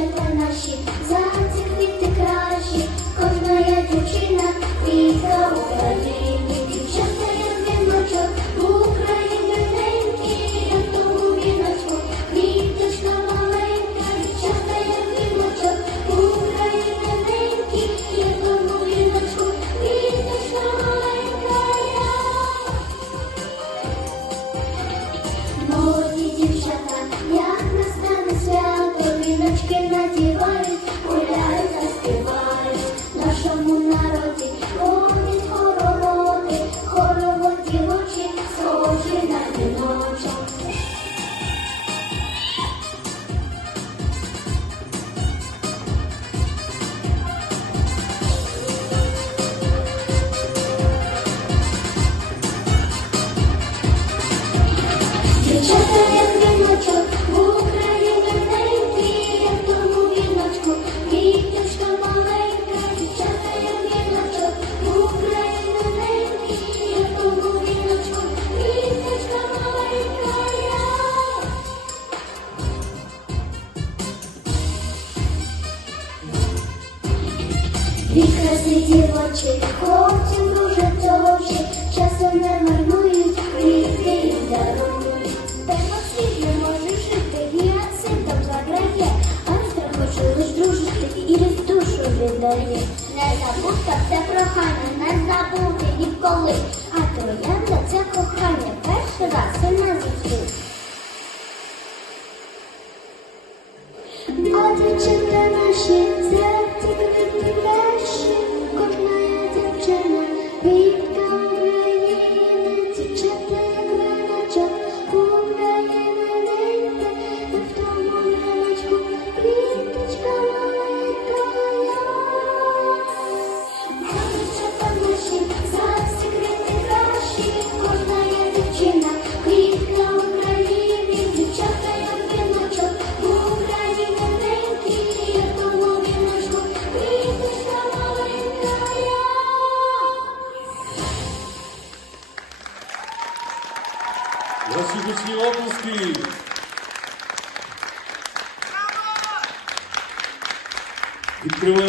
ще по наші. надівають, гуляй, заспівай, нашому народі ходить хоророти, хорово дівочі, на віночок. Відкрасні дівочі, хлопці дружать очі, часу не марнують, квіти і дарують. Певно світ не може жити, гіацинтом заграє, Астра хоче лиш дружити. І лиш душу віддає. Не забудьте все прохання, не забути ніколи, а троянда це кохання, перший раз і назавжди. А дівчата наші серці квітні Ваші гучні оплески. Відкриваємо